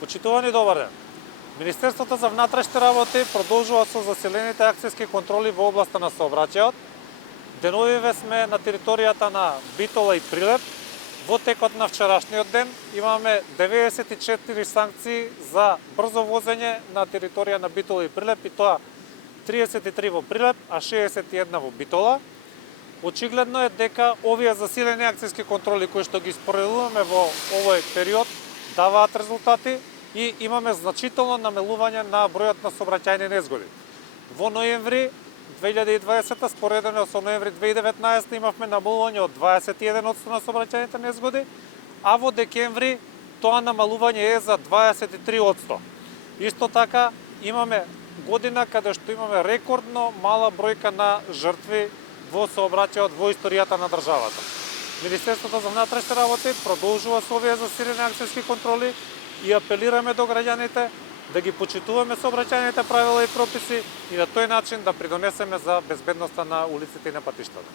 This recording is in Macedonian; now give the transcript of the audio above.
Почитувани добар ден. Министерството за внатрешни работи продолжува со засилените акцијски контроли во областа на сообраќајот. Деновиве сме на територијата на Битола и Прилеп. Во текот на вчерашниот ден имаме 94 санкции за брзо возење на територија на Битола и Прилеп, и тоа 33 во Прилеп, а 61 во Битола. Очигледно е дека овие засилени акцијски контроли кои што ги споредуваме во овој период даваат резултати и имаме значително намалување на бројот на сообраќајни незгоди. Во ноември 2020 споредено со ноември 2019 имавме намалување од 21% на сообраќајните незгоди, а во декември тоа намалување е за 23%. Исто така имаме година каде што имаме рекордно мала бројка на жртви во сообраќајот во историјата на државата. Министерството за внатрешни работи продолжува со овие засилени акцијски контроли и апелираме до граѓаните да ги почитуваме сообраќајните правила и прописи и на тој начин да придонесеме за безбедноста на улиците и на патиштата.